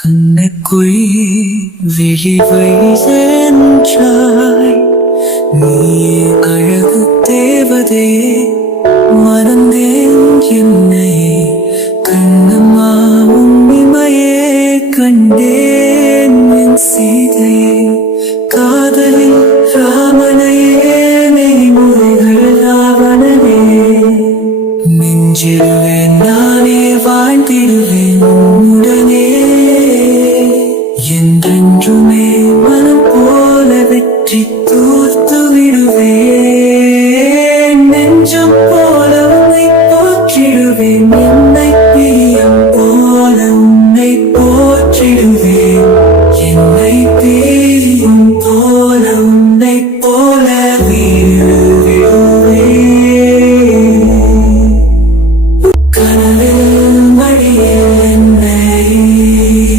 கண்ணுக்குள் விழிவை சென்றாய் நீயே அழகு தேவதே மறந்தேன் என்னையே கண்ணம்மா உண்மையே கண்டேன் என் சீதையே காதலில் ராமனையே மெய்முறைகள் ராவணனே நெஞ்சிடுவேன் நானே வாழ்ந்திடுவேன் உன்னுடனே என்றென்றுமே மனம் போல வெற்றி தூர்த்து விடுவேன் நெஞ்சம் போல உன்னை போற்றிடுவேன் என்னை பிரியம் போல உன்னை போற்றிடுவேன்